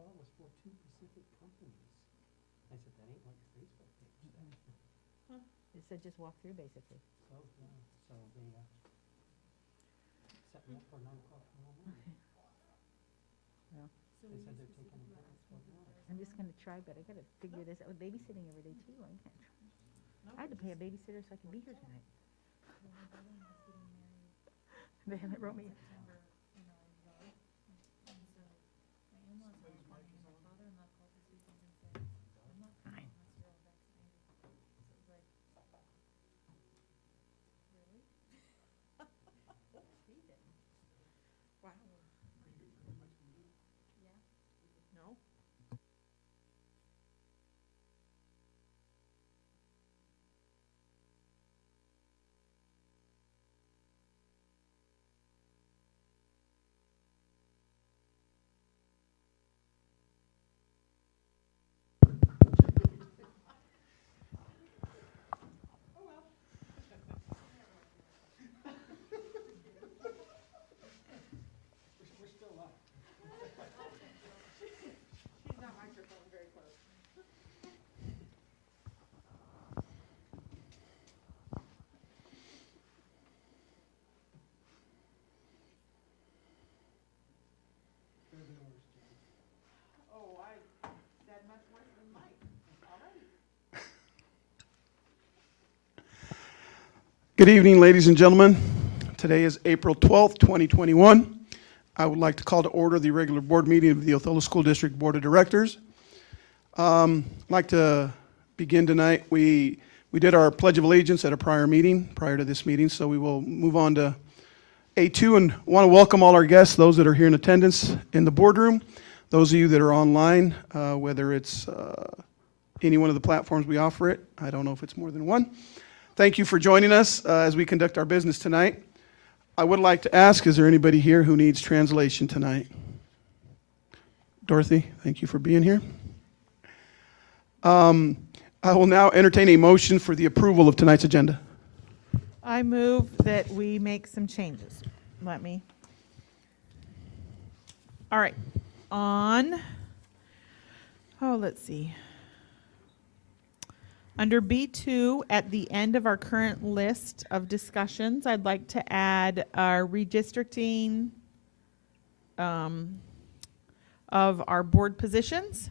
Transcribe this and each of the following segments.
call was for 2 Pacific companies. I said, that ain't like a Facebook page. It said just walk through, basically. So, yeah, so they set me up for 9 o'clock tomorrow morning. Well, They said they're taking attendance for tomorrow. I'm just gonna try, but I gotta figure this out. Babysitting every day too. I can't. I had to pay a babysitter so I could be here tonight. They haven't wrote me. Wow. No. We're still up. She's not microphone very close. They're the worst, Jen. Oh, I said much worse than Mike already. Good evening, ladies and gentlemen. Today is April 12th, 2021. I would like to call to order the regular board meeting of the Othello School District Board of Directors. I'd like to begin tonight. We did our Pledge of Allegiance at a prior to this meeting, so we will move on to A2 and want to welcome all our guests, those that are here in attendance in the boardroom, those of you that are online, whether it's any one of the platforms we offer it. I don't know if it's more than one. Thank you for joining us as we conduct our business tonight. I would like to ask, is there anybody here who needs translation tonight? Dorothy, thank you for being here. I will now entertain a motion for the approval of tonight's agenda. I move that we make some changes. All right. Let's see. Under B2, at the end of our current list of discussions, I'd like to add our redistricting of our board positions.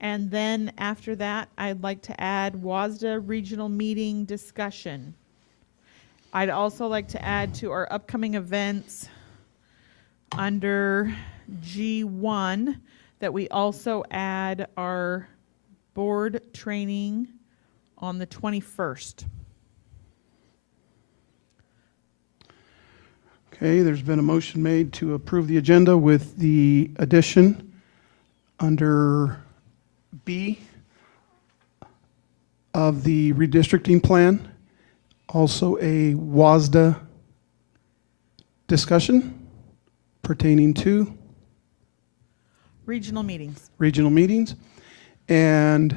And then after that, I'd like to add WASDA regional meeting discussion. I'd also like to add to our upcoming events under G1 that we also add our board training on the 21st. Okay, there's been a motion made to approve the agenda with the addition under B of the redistricting plan, also a WASDA discussion pertaining to Regional meetings. regional meetings, and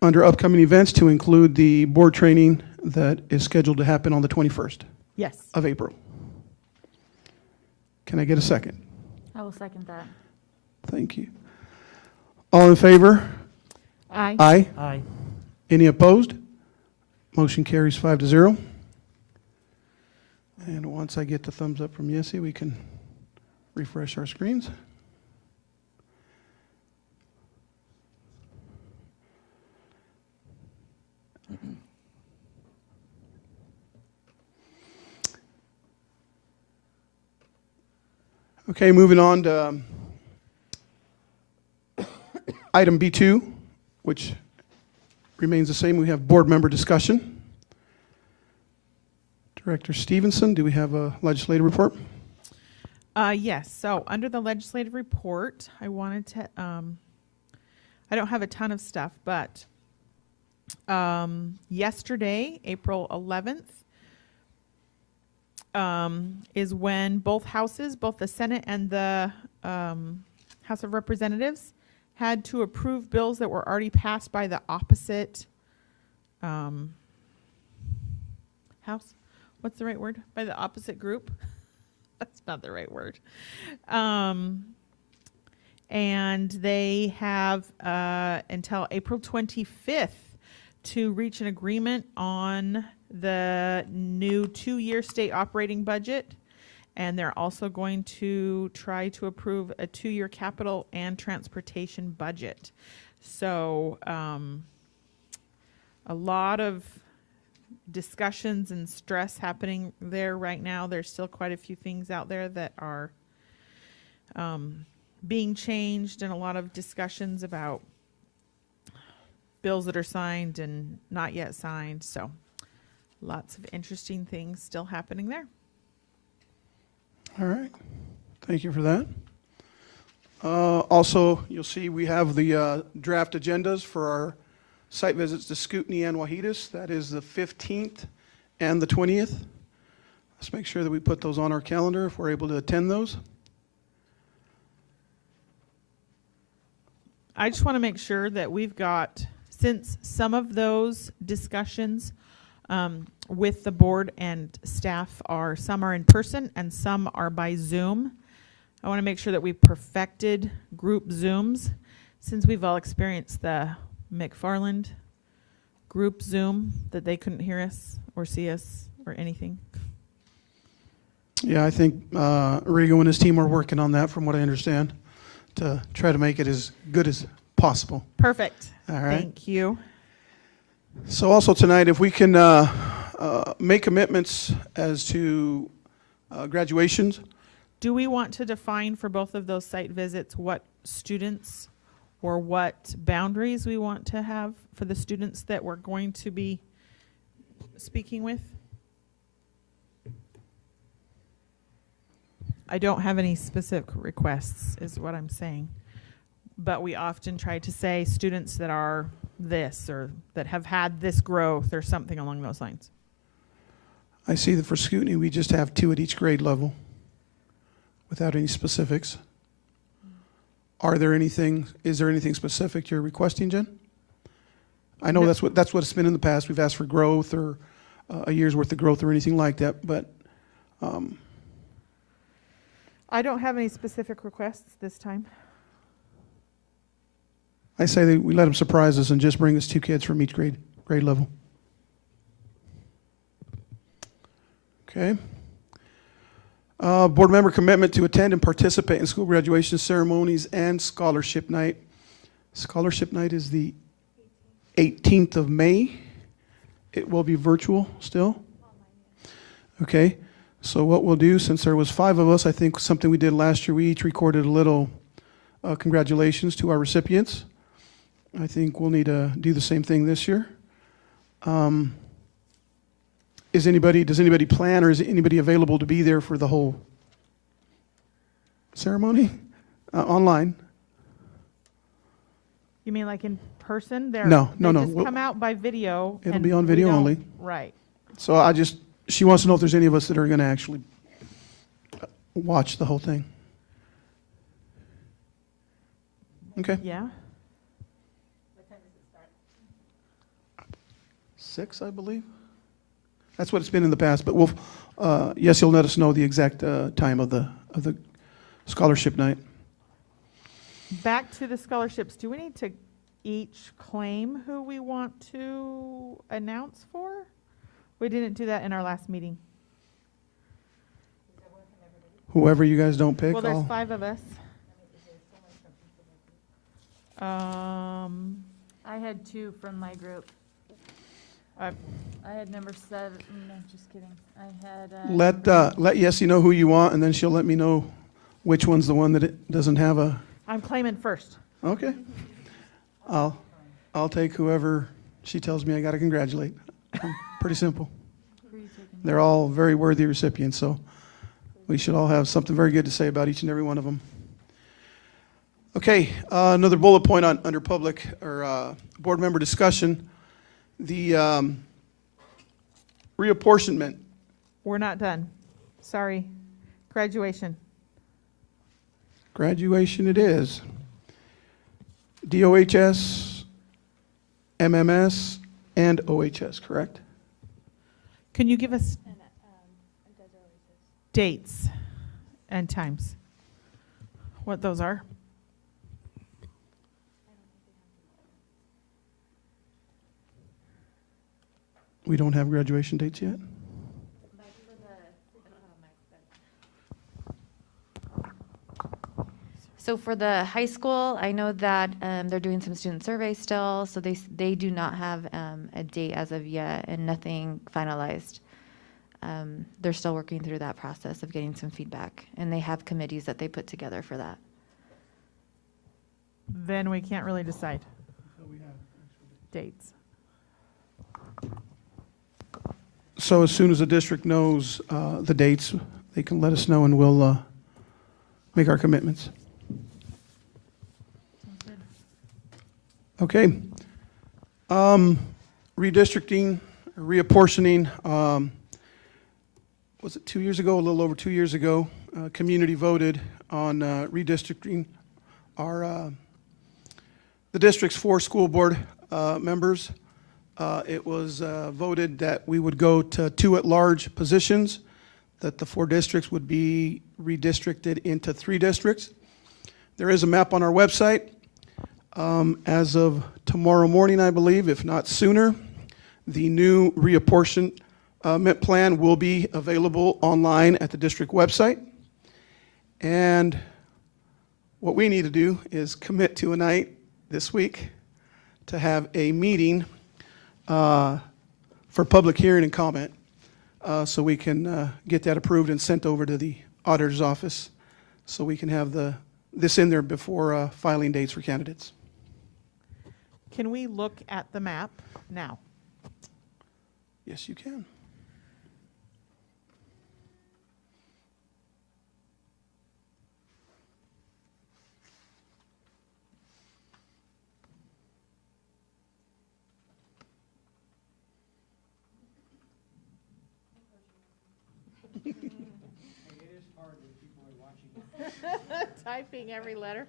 under upcoming events to include the board training that is scheduled to happen on the 21st Yes. of April. Can I get a second? I will second that. Thank you. All in favor? Aye. Aye. Aye. Any opposed? Motion carries 5-0. And once I get the thumbs up from Yessie, we can refresh our screens. Okay, moving on to item B2, which remains the same. We have board member discussion. Director Stevenson, do we have a legislative report? Yes. So under the legislative report, I wanted to, I don't have a ton of stuff, but yesterday, April 11th, is when both houses, both the Senate and the House of Representatives, had to approve bills that were already passed by the opposite house. What's the right word? By the opposite group. That's not the right word. and they have until April 25th to reach an agreement on the new 2-year state operating budget. And they're also going to try to approve a 2-year capital and transportation budget. So a lot of discussions and stress happening there right now. There's still quite a few things out there that are being changed, and a lot of discussions about bills that are signed and not yet signed. So lots of interesting things still happening there. All right, thank you for that. Also, you'll see we have the draft agendas for our site visits to Scootney and Wahidas. That is the 15th and the 20th. Let's make sure that we put those on our calendar if we're able to attend those. I just want to make sure that we've got, since some of those discussions with the board and staff some are in person and some are by Zoom. I want to make sure that we've perfected group Zooms, since we've all experienced the McFarland group Zoom, that they couldn't hear us or see us or anything. Yeah, I think Rigo and his team are working on that, from what I understand, to try to make it as good as possible. Perfect. All right. Thank you. So also tonight, if we can make commitments as to graduations. Do we want to define for both of those site visits what students or what boundaries we want to have for the students that we're going to be speaking with? I don't have any specific requests, is what I'm saying. But we often try to say students that are this, or that have had this growth, or something along those lines. I see that for Scootney, we just have 2 at each grade level, without any specifics. Is there anything specific you're requesting, Jen? I know No. that's what it's been in the past. We've asked for growth, or a year's worth of growth, or anything like that, but I don't have any specific requests this time. I say that we let them surprise us and just bring us 2 kids from each grade level. Okay. Board member commitment to attend and participate in school graduation ceremonies and scholarship night. Scholarship night is the 18th of May. It will be virtual still. Okay. So what we'll do, since there was 5 of us, I think something we did last year, we each recorded a little congratulations to our recipients. I think we'll need to do the same thing this year. Does anybody plan, or is anybody available to be there for the whole ceremony? Online? You mean like in person? No. They just come out by video. It'll and be on we video don't- only. Right. So she wants to know if there's any of us that are going to actually watch the whole thing. Okay. Yeah. 6, I believe. That's what it's been in the past, but we'll, yes, you'll let us know the exact time of the scholarship night. Back to the scholarships. Do we need to each claim who we want to announce for? We didn't do that in our last meeting. Whoever you guys don't pick, Well, there's I'll, 5 of us. I had 2 from my group. I I had number 7, no, just kidding. I had, let Yessie know who you want, and then she'll let me know which one's the one that it doesn't have a, I'm claiming first. okay. I'll take whoever she tells me I got to congratulate. Pretty simple. who are you taking? They're all very worthy recipients, so we should all have something very good to say about each and every one of them. Okay, another bullet point under public or board member discussion, the reapportionment. We're not done. Sorry. Graduation. Graduation it is. DOHS, MMS, and OHS, correct? Can you give us dates and times? What those are? We don't have graduation dates yet? So for the high school, I know that they're doing some student surveys still, so they do not have a date as of yet and nothing finalized. They're still working through that process of getting some feedback, and they have committees that they put together for that. Then we can't really decide dates. So as soon as the district knows the dates, they can let us know and we'll make our commitments. Okay. Redistricting, reapportioning, was it 2 years ago, a little over 2 years ago, community voted on redistricting the district's 4 school board members. It was voted that we would go to 2 at-large positions, that the 4 districts would be redistricted into 3 districts. There is a map on our website. As of tomorrow morning, I believe, if not sooner, the new reapportionment plan will be available online at the district website. And what we need to do is commit to a night this week to have a meeting for public hearing and comment, so we can get that approved and sent over to the auditor's office, so we can have this in there before filing dates for candidates. Can we look at the map now? Yes, you can. It is hard when people are watching. Typing every letter.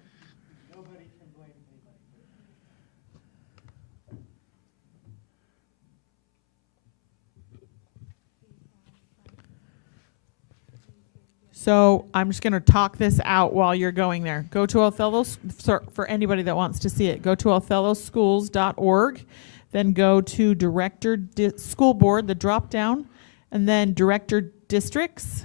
Nobody can blame anybody. So I'm just going to talk this out while you're going there. Go to Othello's, for anybody that wants to see it, go to othelloschools.org, then go to Director School Board, the drop down, and then Director Districts.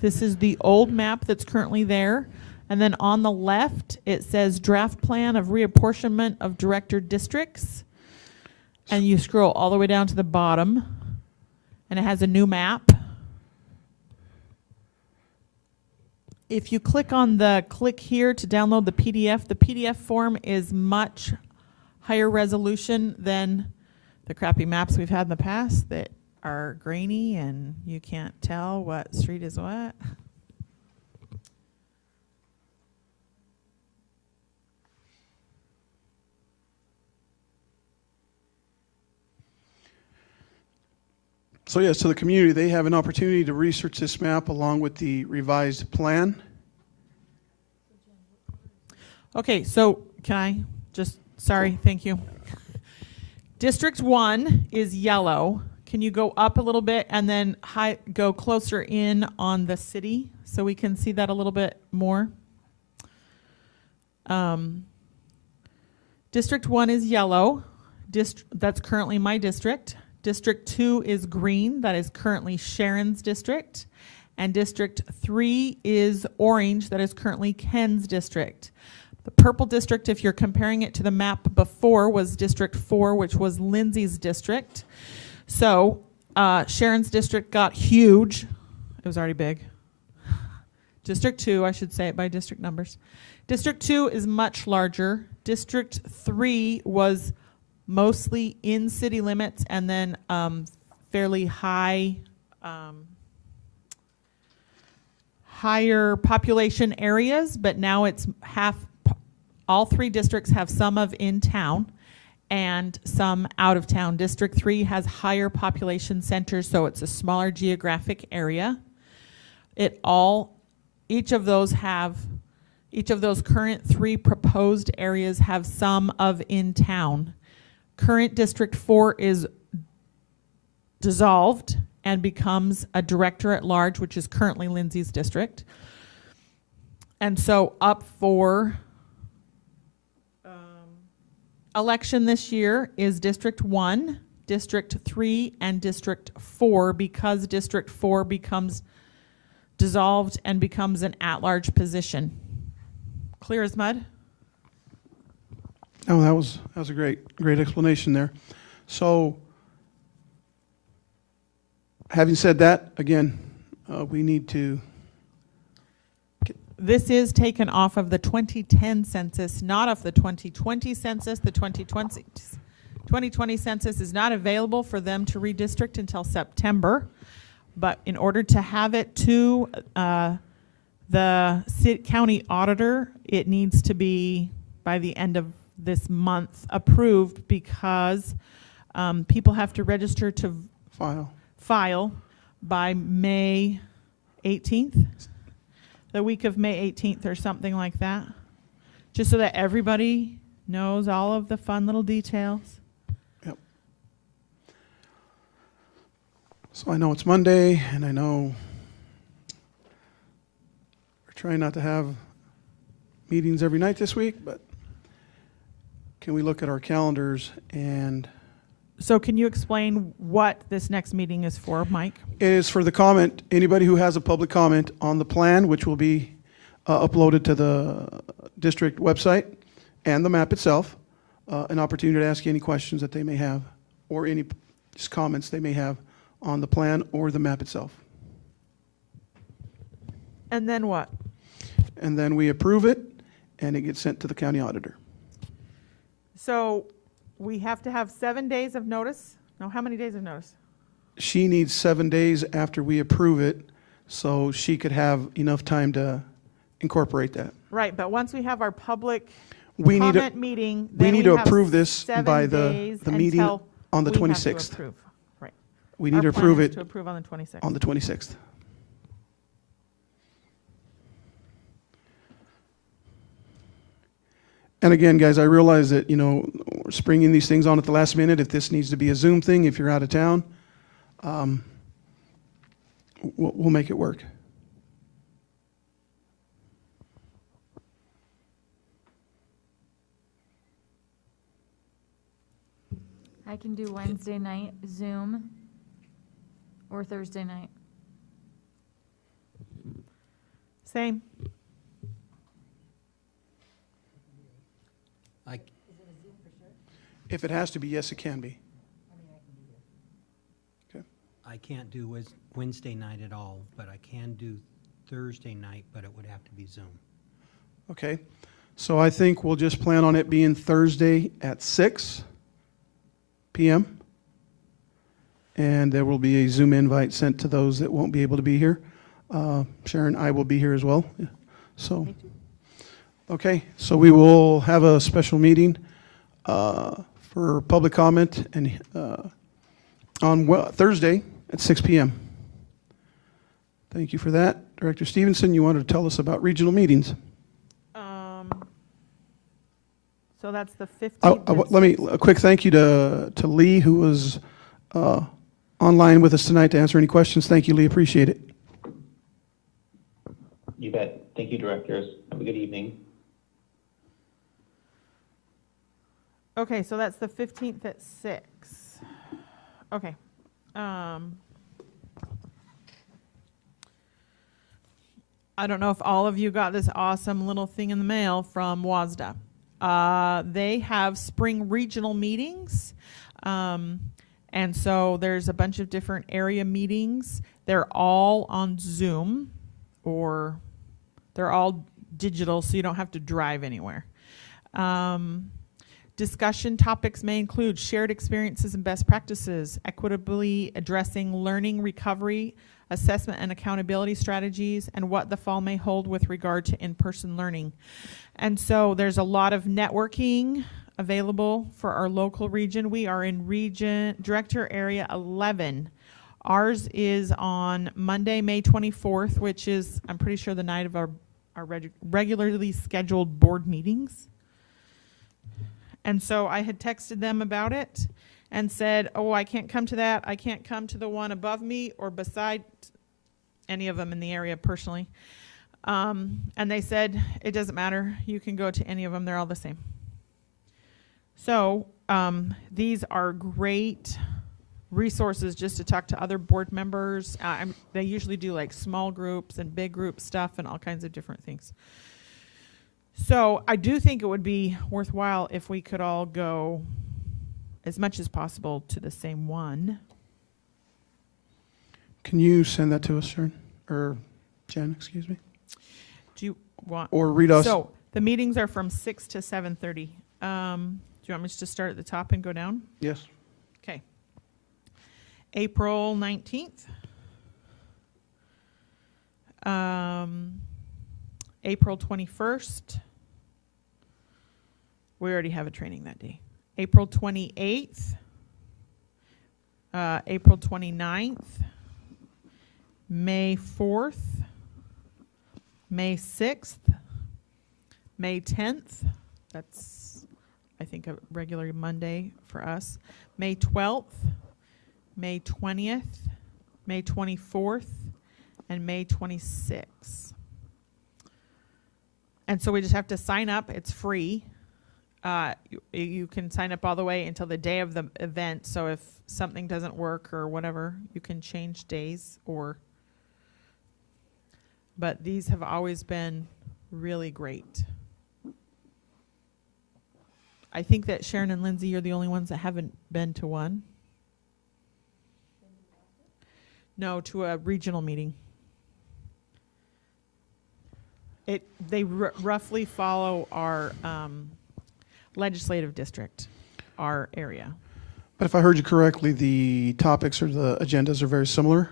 This is the old map that's currently there. And then on the left, it says Draft Plan of Reapportionment of Director Districts. And you scroll all the way down to the bottom, and it has a new map. If you click on the click here to download the PDF form is much higher resolution than the crappy maps we've had in the past that are grainy and you can't tell what street is what. So yes, to the community, they have an opportunity to research this map along with the revised plan. Okay, so can I just, sorry, thank you. District 1 is yellow. Can you go up a little bit and then go closer in on the city so we can see that a little bit more? District 1 is yellow. That's currently my district. District 2 is green. That is currently Sharon's district. And District 3 is orange. That is currently Ken's district. The purple district, if you're comparing it to the map before, was District 4, which was Lindsay's district. So Sharon's district got huge. It was already big. District 2, I should say it by district numbers. District 2 is much larger. District 3 was mostly in city limits and then fairly high, higher population areas, but now it's all 3 districts have some of in town and some out of town. District 3 has higher population centers, so it's a smaller geographic area. Each of those current 3 proposed areas have some of in town. Current District 4 is dissolved and becomes a director at large, which is currently Lindsay's district. And so up for election this year is District 1, District 3, and District 4, because District 4 becomes dissolved and becomes an at-large position. Clear as mud? Oh, that was a great explanation there. So, having said that, again, we need to, This is taken off of the 2010 census, not of the 2020 census. The 2020 census is not available for them to redistrict until September. But in order to have it to the county auditor, it needs to be, by the end of this month, approved, because people have to register to file by May 18th. The week of May 18th or something like that, just so that everybody knows all of the fun little details. Yep. So I know it's Monday, and I know we're trying not to have meetings every night this week, but can we look at our calendars? And So can you explain what this next meeting is for, Mike? it is for the comment, anybody who has a public comment on the plan, which will be uploaded to the district website and the map itself, an opportunity to ask any questions that they may have, or any just comments they may have on the plan or the map itself. And then what? And then we approve it, and it gets sent to the county auditor. So we have to have 7 days of notice? No, how many days of notice? She needs 7 days after we approve it, so she could have enough time to incorporate that. Right, but once we have our public We need to, comment meeting, we then need to have approve this 7 by days the meeting until on the we have to 26th. approve. Right. We need Our to plan approve is it to approve on the 26th. on the 26th. And again, guys, I realize that, we're springing these things on at the last minute. If this needs to be a Zoom thing, if you're out of town, we'll make it work. I can do Wednesday night Zoom or Thursday night. Same. If it has to be, yes, it can be. I can't do Wednesday night at all, but I can do Thursday night, but it would have to be Zoom. Okay, so I think we'll just plan on it being Thursday at 6 p.m. And there will be a Zoom invite sent to those that won't be able to be here. Sharon, I will be here as well. Yeah. So, okay, so we will have a special meeting for public comment and on Thursday at 6 p.m. Thank you for that. Director Stevenson, you wanted to tell us about regional meetings. So that's the 15th. Let me, a quick thank you to Lee, who was online with us tonight to answer any questions. Thank you, Lee, appreciate it. You bet. Thank you, directors. Have a good evening. Okay, so that's the 15th at 6. Okay. I don't know if all of you got this awesome little thing in the mail from WASDA. They have spring regional meetings. And so there's a bunch of different area meetings. They're all on Zoom, or they're all digital, so you don't have to drive anywhere. Discussion topics may include shared experiences and best practices, equitably addressing learning, recovery, assessment and accountability strategies, and what the fall may hold with regard to in-person learning. And so there's a lot of networking available for our local region. We are in Director Area 11. Ours is on Monday, May 24th, which is, I'm pretty sure, the night of our regularly scheduled board meetings. And so I had texted them about it and said, oh, I can't come to that. I can't come to the one above me or beside any of them in the area personally. And they said, it doesn't matter. You can go to any of them. They're all the same. So these are great resources just to talk to other board members. They usually do like small groups and big group stuff and all kinds of different things. So I do think it would be worthwhile if we could all go as much as possible to the same one. Can you send that to us, Sharon? Or Jen, excuse me? Do you want? Or read us? So the meetings are from 6 to 7:30. Do you want me to start at the top and go down? Yes. Okay. April 19th. April 21st. We already have a training that day. April 28th. April 29th. May 4th. May 6th. May 10th. That's, I think, a regular Monday for us. May 12th. May 20th. May 24th. And May 26th. And so we just have to sign up. It's free. You can sign up all the way until the day of the event. So if something doesn't work or whatever, you can change days or. But these have always been really great. I think that Sharon and Lindsay, you're the only ones that haven't been to one. No, to a regional meeting. They roughly follow our legislative district, our area. But if I heard you correctly, the topics or the agendas are very similar?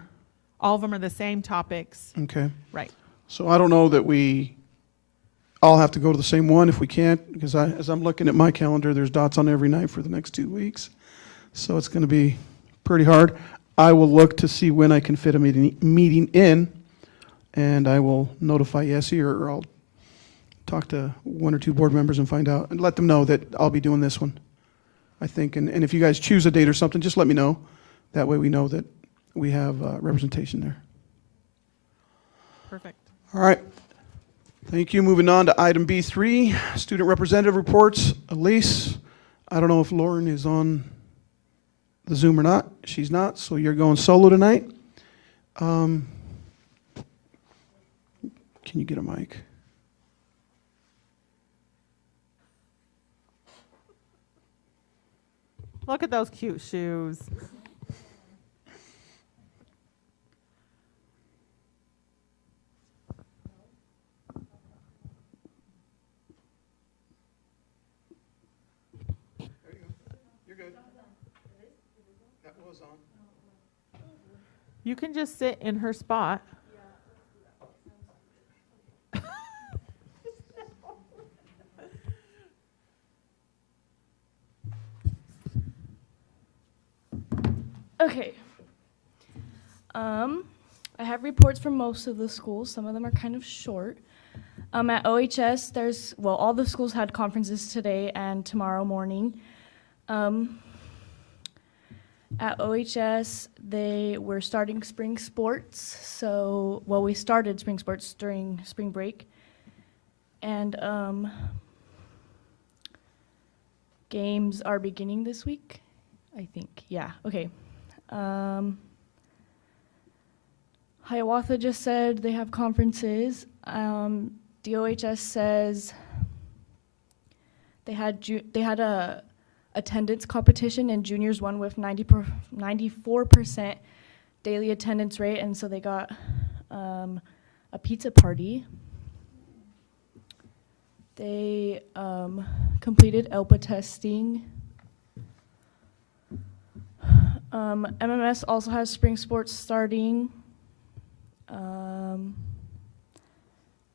All of them are the same topics. Okay. Right. So I don't know that we all have to go to the same one if we can't, because as I'm looking at my calendar, there's dots on every night for the next 2 weeks. So it's going to be pretty hard. I will look to see when I can fit a meeting in, and I will notify Yessie, or I'll talk to 1 or 2 board members and find out, and let them know that I'll be doing this one, I think. And if you guys choose a date or something, just let me know. That way we know that we have representation there. Perfect. All right. Thank you. Moving on to item B3, student representative reports. Elise, I don't know if Lauren is on the Zoom or not. She's not, so you're going solo tonight. Can you get a mic? Look at those cute shoes. You're good. That was on. You can just sit in her spot. Okay. I have reports from most of the schools. Some of them are kind of short. At OHS, all the schools had conferences today and tomorrow morning. At OHS, they were starting spring sports. We started spring sports during spring break. And games are beginning this week, I think. Yeah, okay. Hiawatha just said they have conferences. DOHS says they had a attendance competition and juniors won with 94% daily attendance rate, and so they got a pizza party. They completed ELPA testing. MMS also has spring sports starting.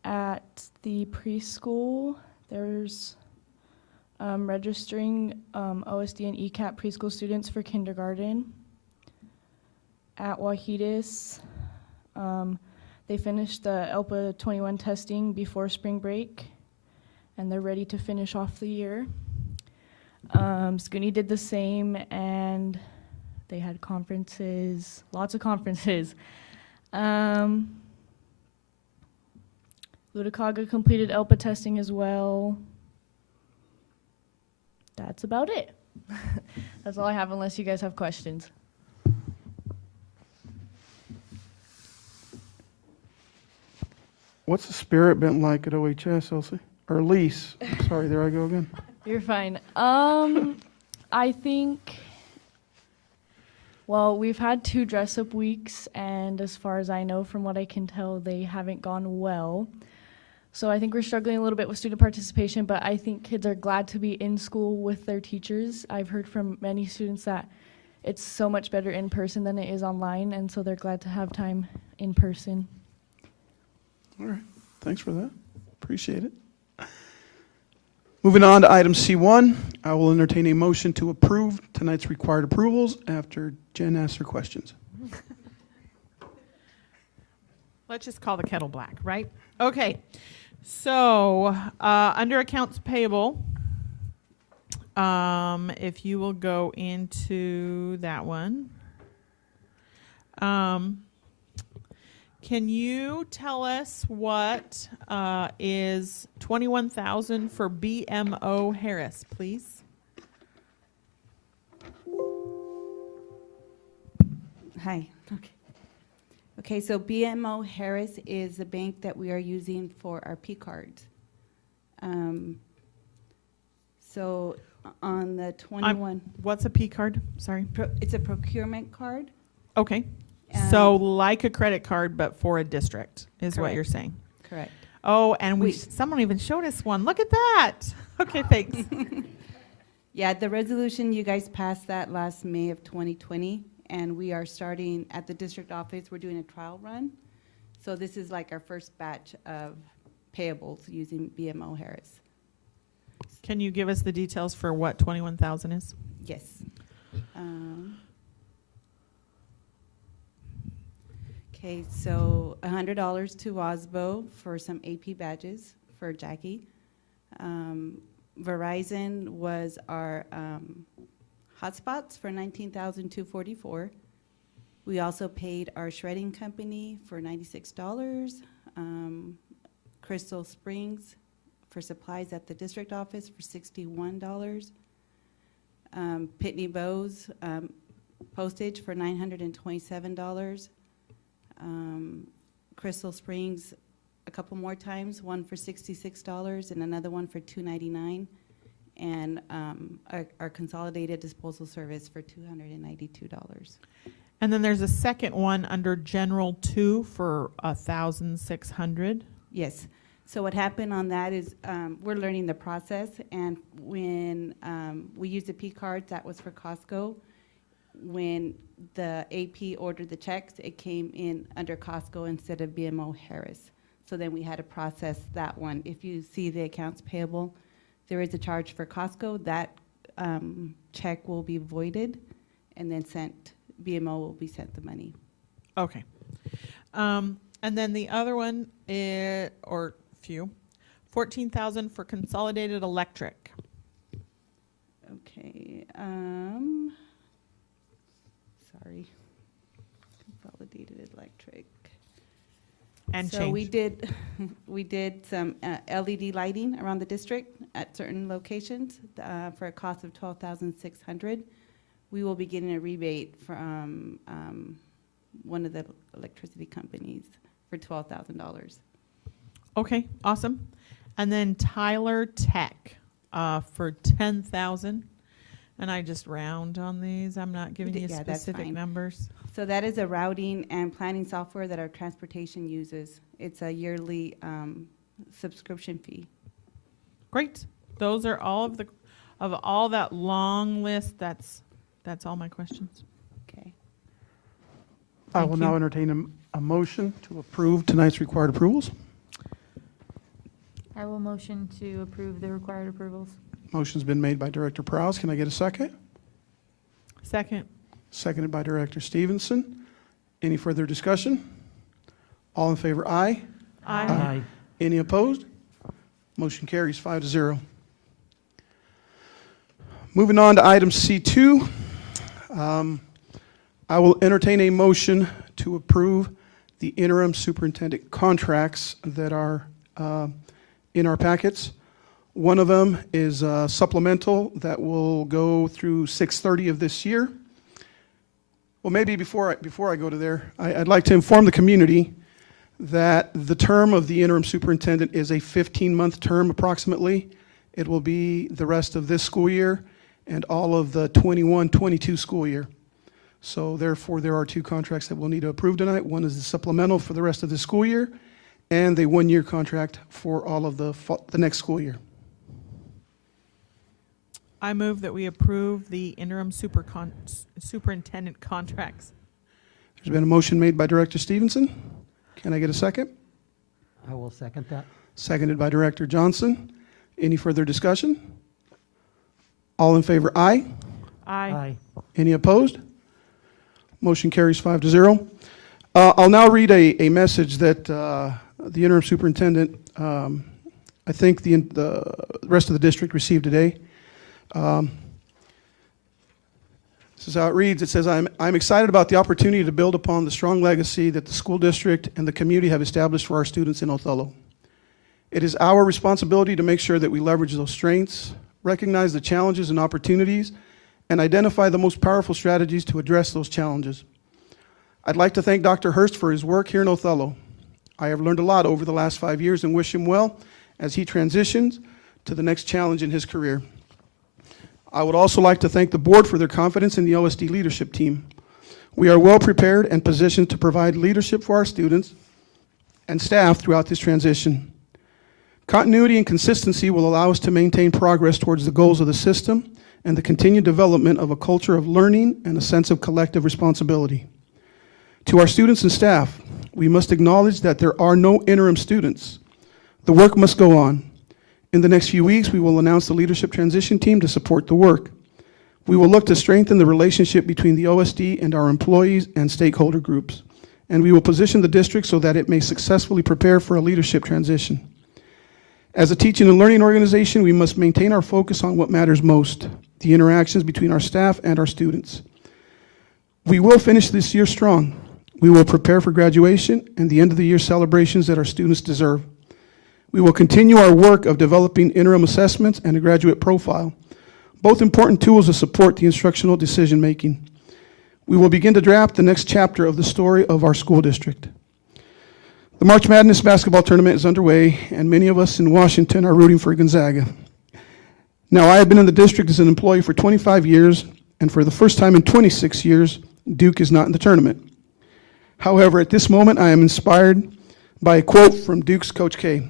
At the preschool, there's registering OSD and ECAP preschool students for kindergarten. At Wahidas, they finished the ELPA 21 testing before spring break, and they're ready to finish off the year. SCUNY did the same, and they had conferences, lots of conferences. Luticaga completed ELPA testing as well. that's about it. That's all I have unless you guys have questions. What's the spirit been like at OHS, Elsie? Or Elise? Sorry, there I go again. You're fine. I think, well, we've had 2 dress-up weeks, and as far as I know, from what I can tell, they haven't gone well. So I think we're struggling a little bit with student participation, but I think kids are glad to be in school with their teachers. I've heard from many students that it's so much better in person than it is online, and so they're glad to have time in person. All right, thanks for that. Appreciate it. Moving on to item C1, I will entertain a motion to approve tonight's required approvals after Jen asks her questions. Let's just call the kettle black, right? Okay. So, under accounts payable, if you will go into that one. Can you tell us what is $21,000 for BMO Harris, please? Hi. Okay, so BMO Harris is the bank that we are using for our P cards. So on the 21, What's a P card? Sorry. it's a procurement card. Okay. So like a credit card, but for a district, is what Correct. you're saying. Correct. Oh, and We- someone even showed us one. Look at that. Okay, thanks. Yeah, the resolution, you guys passed that last May of 2020, and we are starting at the district office, we're doing a trial run. So this is like our first batch of payables using BMO Harris. Can you give us the details for what 21,000 is? Yes. Okay, so $100 to WASBO for some AP badges for Jackie. Verizon was our hotspots for $19,244. We also paid our shredding company for $96. Crystal Springs for supplies at the district office for $61. Pitney Bowes postage for $927. Crystal Springs a couple more times, one for $66 and another one for $299, and our consolidated disposal service for $292. And then there's a second one under General 2 for 1,600. Yes. So what happened on that is we're learning the process, and when we used the P cards, that was for Costco. When the AP ordered the checks, it came in under Costco instead of BMO Harris. So then we had to process that one. If you see the accounts payable, there is a charge for Costco. That check will be voided and then sent, BMO will be sent the money. Okay. And then the other one is, or few, 14,000 for consolidated electric. Okay. Sorry. Consolidated electric. And so change. we did some LED lighting around the district at certain locations for a cost of $12,600. We will be getting a rebate from one of the electricity companies for $12,000. Okay, awesome. And then Tyler Tech for 10,000. And I just round on these. I'm not giving you Yeah, that's specific fine. numbers. So that is a routing and planning software that our transportation uses. It's a yearly subscription fee. Great. Those are all of all that long list. That's all my questions. Okay. I Thank will you. now entertain a motion to approve tonight's required approvals. I will motion to approve the required approvals. Motion's been made by Director Prowse. Can I get a second? Second. Seconded by Director Stevenson. Any further discussion? All in favor, aye. Aye. Any opposed? Motion carries 5-0. Moving on to item C2. I will entertain a motion to approve the interim superintendent contracts that are in our packets. One of them is supplemental that will go through 6/30 of this year. Well, maybe before I go to there, I'd like to inform the community that the term of the interim superintendent is a 15-month term approximately. It will be the rest of this school year and all of the 21-22 school year. So therefore, there are two contracts that we'll need to approve tonight. One is the supplemental for the rest of the school year and the one-year contract for all of the next school year. I move that we approve the interim superintendent contracts. There's been a motion made by Director Stevenson. Can I get a second? I will second that. Seconded by Director Johnson. Any further discussion? All in favor, aye. Aye. Any opposed? Motion carries 5-0. I'll now read a message that the interim superintendent, I think the rest of the district received today. This is how it reads. It says, I'm excited about the opportunity to build upon the strong legacy that the school district and the community have established for our students in Othello. It is our responsibility to make sure that we leverage those strengths, recognize the challenges and opportunities, and identify the most powerful strategies to address those challenges. I'd like to thank Dr. Hurst for his work here in Othello. I have learned a lot over the last 5 years and wish him well as he transitions to the next challenge in his career. I would also like to thank the board for their confidence in the OSD leadership team. We are well prepared and positioned to provide leadership for our students and staff throughout this transition. Continuity and consistency will allow us to maintain progress towards the goals of the system and the continued development of a culture of learning and a sense of collective responsibility. To our students and staff, we must acknowledge that there are no interim students. The work must go on. In the next few weeks, we will announce the leadership transition team to support the work. We will look to strengthen the relationship between the OSD and our employees and stakeholder groups, and we will position the district so that it may successfully prepare for a leadership transition. As a teaching and learning organization, we must maintain our focus on what matters most, the interactions between our staff and our students. We will finish this year strong. We will prepare for graduation and the end of the year celebrations that our students deserve. We will continue our work of developing interim assessments and a graduate profile, both important tools to support the instructional decision-making. We will begin to draft the next chapter of the story of our school district. The March Madness basketball tournament is underway, and many of us in Washington are rooting for Gonzaga. Now, I have been in the district as an employee for 25 years, and for the first time in 26 years, Duke is not in the tournament. However, at this moment, I am inspired by a quote from Duke's Coach K.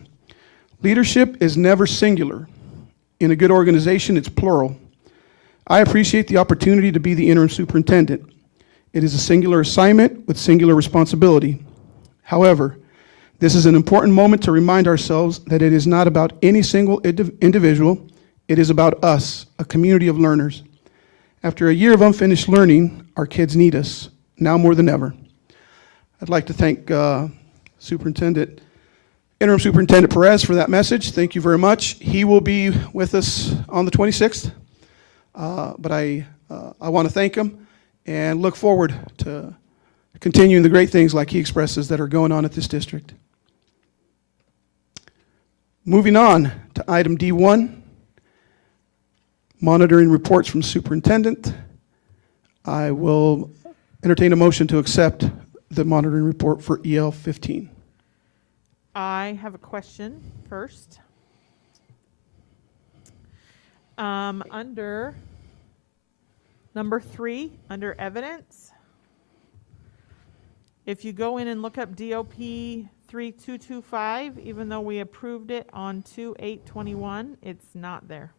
Leadership is never singular. In a good organization, it's plural. I appreciate the opportunity to be the interim superintendent. It is a singular assignment with singular responsibility. However, this is an important moment to remind ourselves that it is not about any single individual. It is about us, a community of learners. After a year of unfinished learning, our kids need us, now more than ever. I'd like to thank Interim Superintendent Perez for that message. Thank you very much. He will be with us on the 26th, but I want to thank him and look forward to continuing the great things like he expresses that are going on at this district. Moving on to item D1, monitoring reports from superintendent. I will entertain a motion to accept the monitoring report for EL 15. I have a question first. Under number 3, under evidence, if you go in and look up DOP 3225, even though we approved it on 2/8/21, it's not there.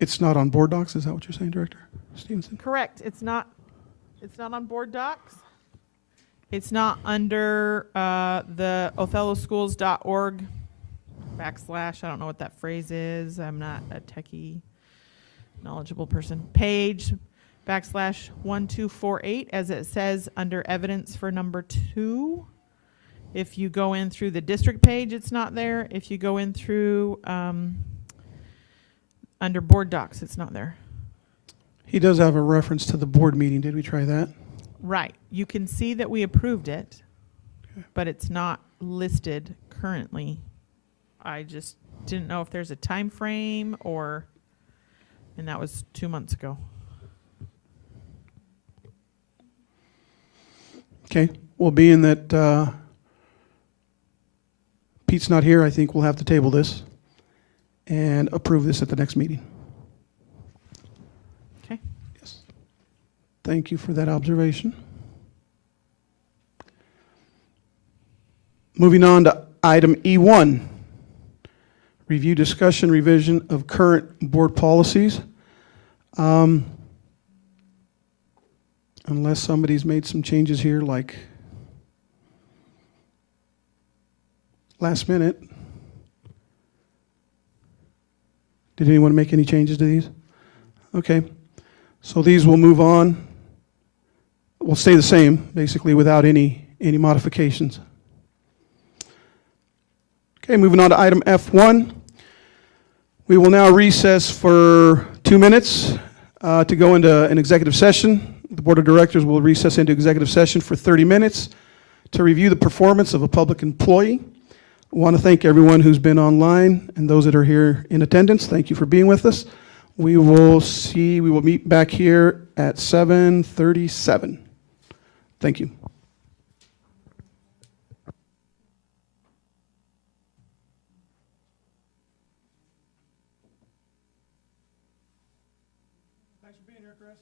It's not on board docs, is that what you're saying, Director Stevenson? Correct. It's not on board docs. It's not under the othelloschools.org / I don't know what that phrase is. I'm not a techie knowledgeable person. Page / 1248, as it says under evidence for number 2. If you go in through the district page, it's not there. If you go in through under board docs, it's not there. He does have a reference to the board meeting. Did we try that? Right. You can see that we approved it, but it's not listed currently. I just didn't know if there's a time frame or, and that was 2 months ago. Okay, well, being that Pete's not here, I think we'll have to table this and approve this at the next meeting. Okay. Yes. Thank you for that observation. Moving on to item E1, review, discussion, revision of current board policies. Unless somebody's made some changes here, like last minute. Did anyone make any changes to these? Okay, so these will move on. Will stay the same, basically, without any modifications. Okay, moving on to item F1. We will now recess for 2 minutes to go into an executive session. The Board of Directors will recess into executive session for 30 minutes to review the performance of a public employee. I want to thank everyone who's been online and those that are here in attendance. Thank you for being with us. We will meet back here at 7:37. Thank you. Thanks for being here, Chris.